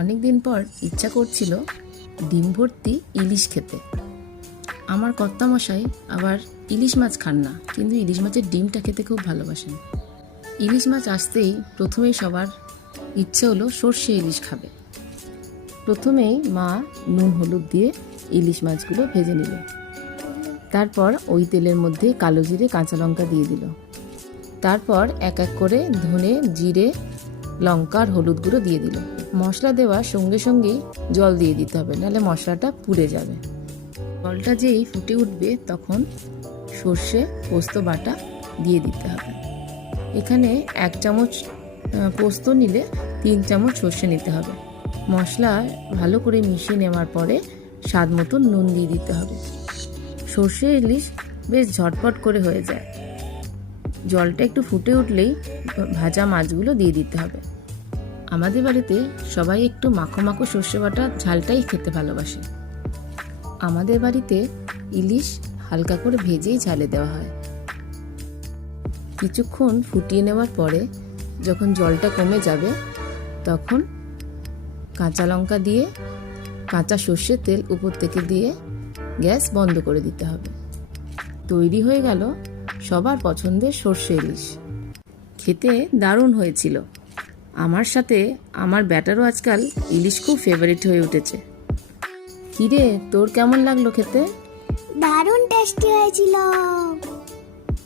অনেক দিন পর ইচ্ছা করছিল ডিম ভর্তি ইলিশ খেতে। আমার কর্তামশাই আবার ইলিশ মাছ খান না, কিন্তু ইলিশ মাছের ডিমটা খেতে খুব ভালোবাসেন। ইলিশ মাছ আসতেই প্রথমেই সবার ইচ্ছে হলো সর্ষে ইলিশ খাবে। প্রথমেই মা নুন হলুদ দিয়ে ইলিশ মাছগুলো ভেজে নিল। তারপর ওই তেলের মধ্যে কালো জিরে কাঁচা লঙ্কা দিয়ে দিল। তারপর এক এক করে ধনে জিরে লঙ্কা আর হলুদ গুঁড়ো দিয়ে দিল। মশলা দেওয়ার সঙ্গে সঙ্গেই জল দিয়ে দিতে হবে, নাহলে মশলাটা পুড়ে যাবে। জলটা যেই ফুটে উঠবে তখন সর্ষে পোস্ত বাটা দিয়ে দিতে হবে। এখানে 1 চামচ পোস্ত নিলে 3 চামচ সর্ষে নিতে হবে। মশলা ভালো করে মিশিয়ে নেওয়ার পরে স্বাদ মতো নুন দিয়ে দিতে হবে। সর্ষে ইলিশ বেশ ঝটপট করে হয়ে যায়। জলটা একটু ফুটে উঠলেই ভাজা মাছগুলো দিয়ে দিতে হবে। আমাদের বাড়িতে সবাই একটু মাখো মাখো সর্ষে বাটা ঝালটাই খেতে ভালোবাসে। আমাদের বাড়িতে ইলিশ হালকা করে ভেজেই ঝালে দেওয়া হয়। কিছুক্ষণ ফুটিয়ে নেওয়ার পরে যখন জলটা কমে যাবে তখন কাঁচা লঙ্কা দিয়ে কাঁচা সর্ষের তেল উপর থেকে দিয়ে গ্যাস বন্ধ করে দিতে হবে। তৈরি হয়ে গেল সবার পছন্দের সর্ষে ইলিশ। খেতে দারুণ হয়েছিল। আমার সাথে আমার ব্যাটারও আজকাল ইলিশ খুব ফেভারিট হয়ে উঠেছে। কিরে, তোর কেমন লাগলো খেতে? দারুণ টেস্টি হয়েছিল।